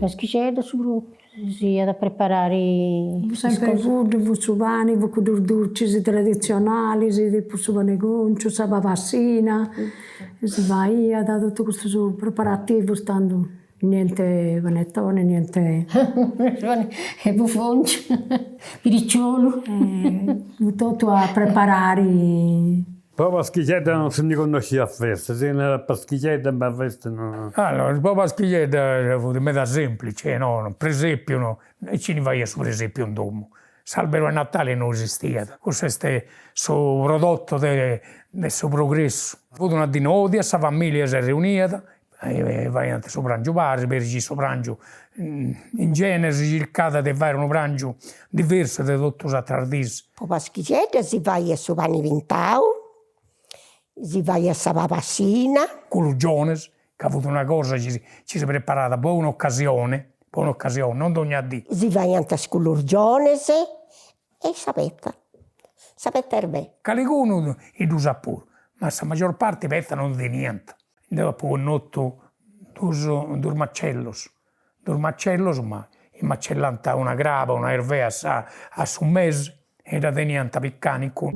Paschicetta su gruppo, sì, da preparare. Sempre guardo, su vani, con i dolci tradizionali, si su vanegoncio, sa vassina, si va via, da tutto questo preparativo, stando niente panettone, niente. E buffoncio, piricciolo. Tutto a preparare. Poi Paschicetta non si riconosce a festa, se non è Paschicetta ma a festa no. Allora, il Paschicetta è meta semplice, no? Presepio, no? E ci ne vai su presepio un domo. L'albero a Natale non esisteva. Questo è il prodotto del suo progresso. Avuto una dinodia, questa famiglia si è riunita, e vai anche su pranzo pari, per il suo pranzo in genere si cercava di fare un pranzo diverso da tutto il tradizio. La Paschicetta si fa su pane vintau, si fa a passina. Con l'ugiones, che ha avuto una cosa, ci si è preparata per un'occasione, non ogni dì. Si fa anche con l'urgiones e sapetta erbè. Qualcuno lo sa pure, ma la maggior parte petta non di niente. Dopo un notto due macellos, ma in macellanta una grava, una ervea a su mese, e da niente piccanico.